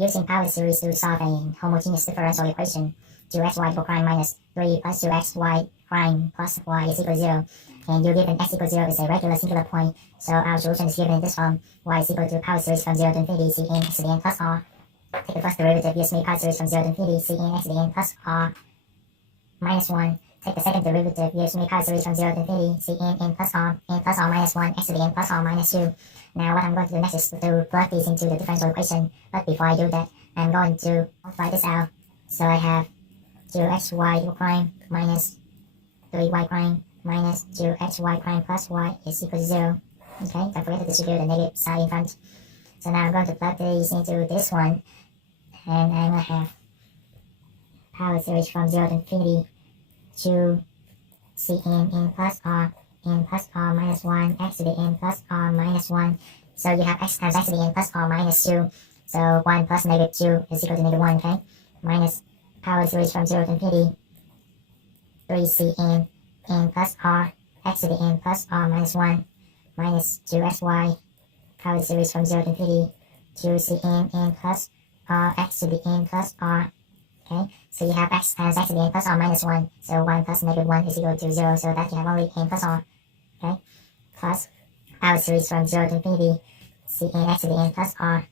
using power series to solve a homogeneous differential equation, 2xy equal prime minus 3 plus 2xy prime plus y is equal to 0. And you given x equals 0 is a regular singular point, so our solution is given in this form: y is equal to power series from 0 to infinity cn x to the n plus r. Take the first derivative, use power series from 0 to infinity cn x to the n plus r minus 1. Take the second derivative, use power series from 0 to infinity cn n plus r minus 1 x to the n plus r minus 2. Now what I'm going to do next is to plug these into the differential equation, but before I do that, I'm going to multiply this out. So I have 2xy equal prime minus 3y prime minus 2xy prime plus y is equal to 0. Okay, don't forget to distribute the negative side in front. So now I'm going to plug these into this one, and I'm going to have power series from 0 to infinity to cn n plus r minus 1 x to the n plus r minus 1. So you have x times x to the n plus r minus 2. So 1 plus negative 2 is equal to negative 1, okay? Minus power series from 0 to infinity 3cn n plus r x to the n plus r minus 1 minus 2xy power series from 0 to infinity 2cn n plus r x to the n plus r. Okay, so you have x times x to the n plus r minus 1. So 1 plus negative 1 is equal to 0. So that you have only n plus r. Okay, plus power series from 0 to infinity cn x to the n plus r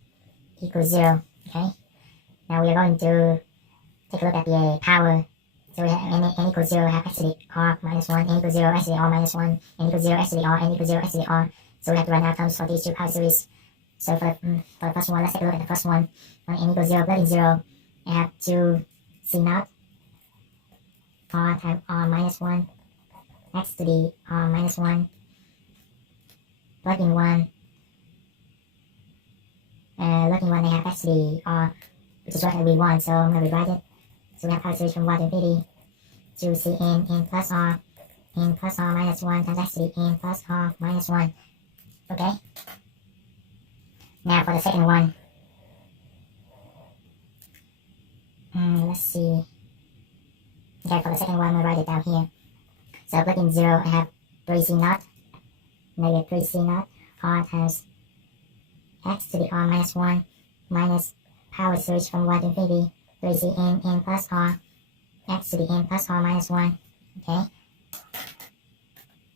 equals 0. Okay, now we are going to take a look at the power. So we have n equals 0, we have x to the r minus 1, n equals 0, x to the r minus 1, n equals 0, x to the r, n equals 0, x to the r. So we have to run outcomes for these two power series. So for the first one, let's take a look at the first one. N equals 0, plugging 0, I have 2 c naught r times r minus 1 x to the r minus 1, plugging 1, looking 1, I have x to the r, which is what we want, so I'm going to rewrite it. So we have power series from 1 to infinity to cn n plus r minus 1 times x to the n plus r minus 1. Okay, now for the second one, let's see. Okay, for the second one, I'm going to write it down here. So plugging 0, I have 3c naught, negative 3c naught, r times x to the r minus 1 minus power series from 1 to infinity 3cn n plus r x to the n plus r minus 1. Okay,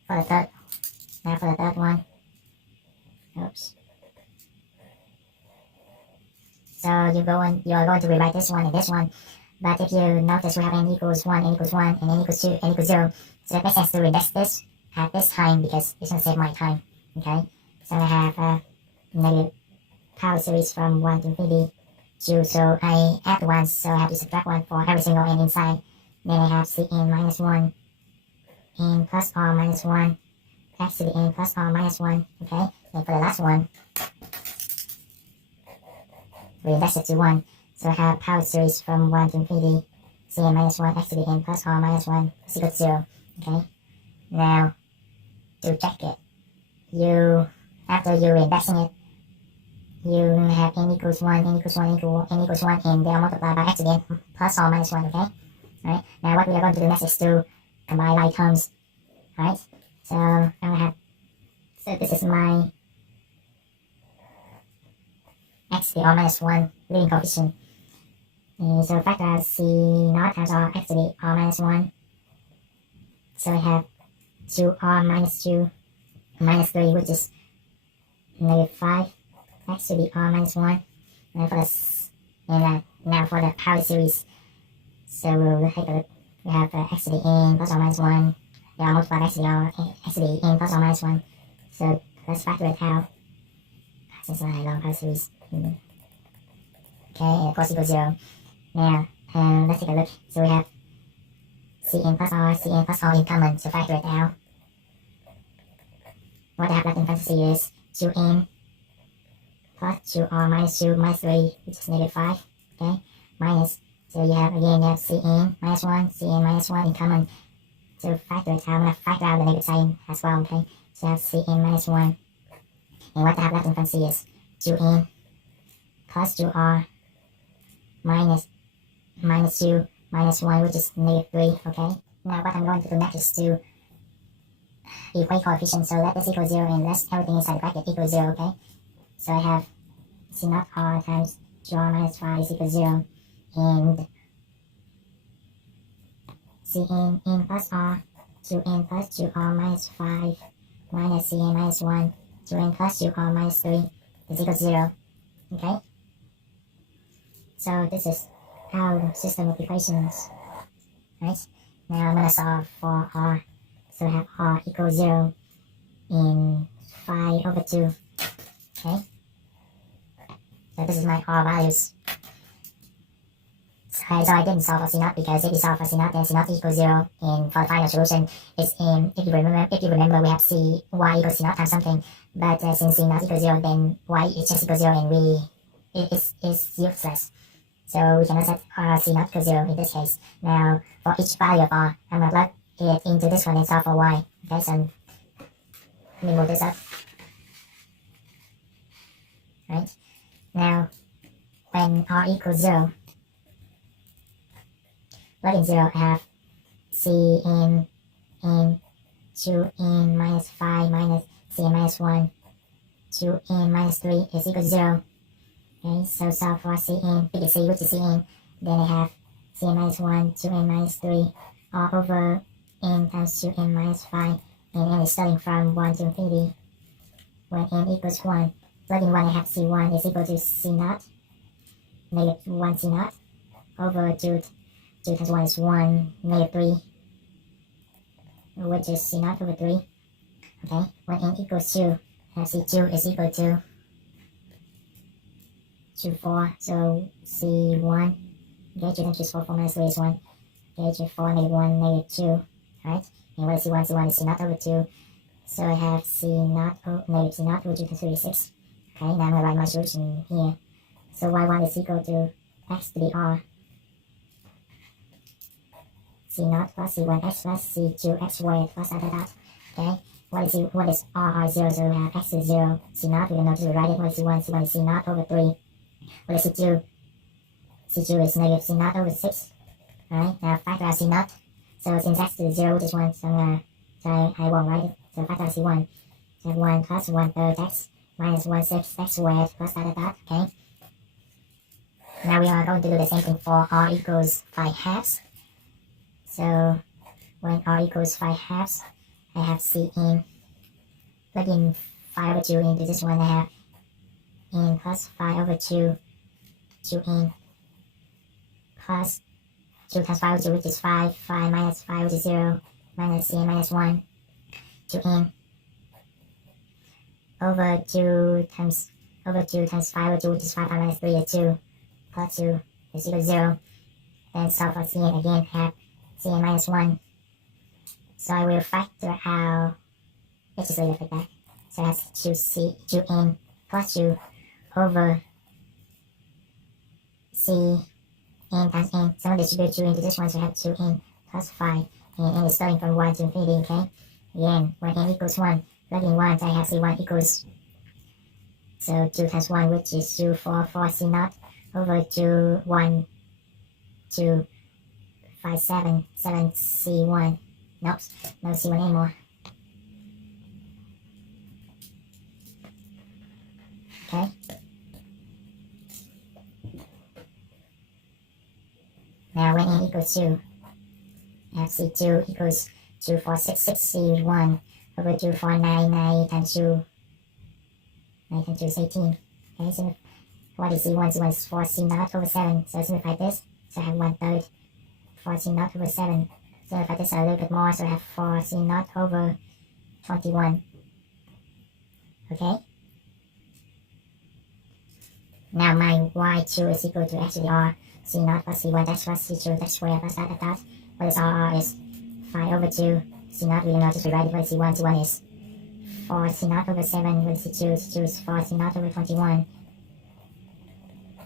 for the third one, oops. So you are going to rewrite this one and this one. But if you notice, we have n equals 1, n equals 1, and n equals 2, n equals 0. So it makes sense to reindex this at this time because it's going to save my time. Okay, so I have negative power series from 1 to infinity 2. So I add 1, so I have to subtract 1 for every single n inside. Then I have cn minus 1, n plus r minus 1, x to the n plus r minus 1. Okay, and for the last one, reindex it to 1. So I have power series from 1 to infinity cn minus 1 x to the n plus r minus 1 is equal to 0. Okay, now to check it, after you reindexing it, you have n equals 1, n equals 1, n equals 1, and they are multiplied by x to the n plus or minus 1. Okay, alright, now what we are going to do next is to combine like terms. Alright, so I'm going to have, so this is my x to the r minus 1 leading coefficient. So factor out c naught times r x to the r minus 1. So I have 2r minus 2 minus 3, which is negative 5 x to the r minus 1. And for this, now for the power series, so we'll take a look. We have x to the n plus r minus 1. They are multiplied by x to the n plus r minus 1. So let's factor it out. Since I have a long power series. Okay, and of course equals 0. Now, let's take a look. So we have cn plus r in common, so factor it out. What I have left in parentheses is 2n plus 2r minus 2 minus 3, which is negative 5. Okay, minus, so you have cn minus 1, cn minus 1 in common. So factor it out. I'm going to factor out the negative sign as well. Okay, so I have cn minus 1. And what I have left in parentheses is 2n plus 2r minus 2 minus 1, which is negative 3. Okay, now what I'm going to do next is to equate coefficients. So let this equal 0 and let everything inside the bracket equal 0. Okay, so I have c naught r times 2r minus 5 is equal to 0, and Cn n plus r 2n plus 2r minus 5 minus Cn minus 1 2n plus 2r minus 3 is equal to 0. Okay? So this is our system of equations. Right? Now I'm going to solve for r. So I have r equals 0 in 5 over 2. Okay? So this is my r values. So I didn't solve for C0 because if you solve for C0, then C0 equals 0, and for the final solution is in, if you remember we have y equals C0 times something, but since C0 equals 0, then y is just equals 0, and it's useless. So we cannot set C0 equals 0 in this case. Now for each value of r, I'm going to plug it into this one and solve for y. Okay, so let me move this up. Right? Now when r equals 0, plug in 0, I have Cn 2n minus 5 minus Cn minus 1 2n minus 3 is equal to 0. Okay, so solve for Cn, pick a C, which is Cn. Then I have Cn minus 1 2n minus 3 all over n times 2n minus 5, and n is starting from 1 to infinity when n equals 1. Plug in 1, I have C1 is equal to C0, negative 1 C0 over 2 times 1 is 1, negative 3, which is C0 over 3. Okay, when n equals 2, I have C2 is equal to 4, so C1, okay, 2 times 2 is 4, 4 minus 3 is 1, okay, 4, negative 1, negative 2, right, and what is C1? C1 is C0 over 2, so I have C0, negative C0 over 2 times 3 is 6, okay, now I'm going to write my solution here, so y1 is equal to x to the r, C0 plus C1x plus C2x squared plus dot. Okay, what is r 0, so we have x is 0, C0, we can notice we write it, what is C1? C1 is C0 over 3, what is C2? C2 is negative C0 over 6, alright, now factor out C0, so since x is 0, which is 1, so I won't write it, so factor out C1, so I have 1 plus 1/3 x minus 1/6 x squared plus dot, okay. Now we are going to do the same thing for r equals 5 halves. So when r equals 5 halves, I have Cn, plug in 5 over 2 into this one, I have n plus 5 over 2, 2n plus 2 times 5 over 2, which is 5, 5 minus 5, which is 0, minus Cn minus 1, 2n over 2 times 5 over 2, which is 5, 5 minus 3 is 2, plus 2 is equal to 0. Then solve for Cn again, have Cn minus 1. So I will factor out, let's just leave it like that. So that's 2n plus 2 over Cn times n. So I'm going to distribute 2 into this one, so I have 2n plus 5. And n is starting from 1 to infinity, okay? Again, when n equals 1, plug in 1, so I have C1 equals, so 2 times 1, which is 2, 4, 4 C0 over 2, 1, 2, 5, 7, 7 C1. Nope, no C1 anymore. Okay. Now when n equals 2, I have C2 equals 2, 4, 6, 6 C1 over 2, 4, 9, 9 times 2, 9 times 2 is 18. Okay, so what is C1? C1 is 4 C0 over 7. So simplify this, so I have 1/3. 4 C0 over 7. So if I just a little bit more, so I have 4 C0 over 21. Okay? Now my y2 is equal to x to the r, C0 plus C1 x plus C2 x squared plus dot. What is r is 5 over 2. C0, we can notice we write it. What is C1? C1 is 4 C0 over 7. What is C2? C2 is 4 C0 over 21.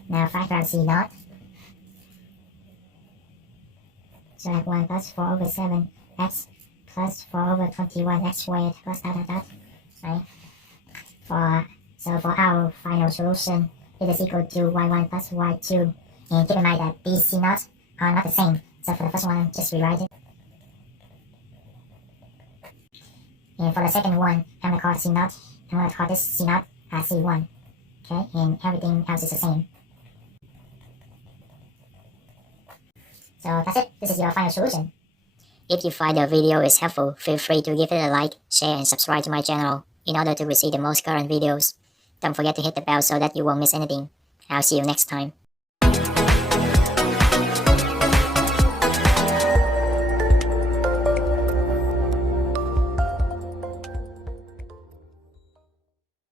Now factor out C0. So I have 1 plus 4 over 7 x plus 4 over 21 x squared plus dot. Right? So for our final solution, it is equal to y1 plus y2. And keep in mind that these C0 are not the same. So for the first one, just rewrite it. And for the second one, I'm going to call C0. I'm going to call this C0 as C1. Okay? And everything else is the same. So that's it. This is your final solution. If you find the video is helpful, feel free to give it a like, share, and subscribe to my channel in order to receive the most current videos. Don't forget to hit the bell so that you won't miss anything. I'll see you next time.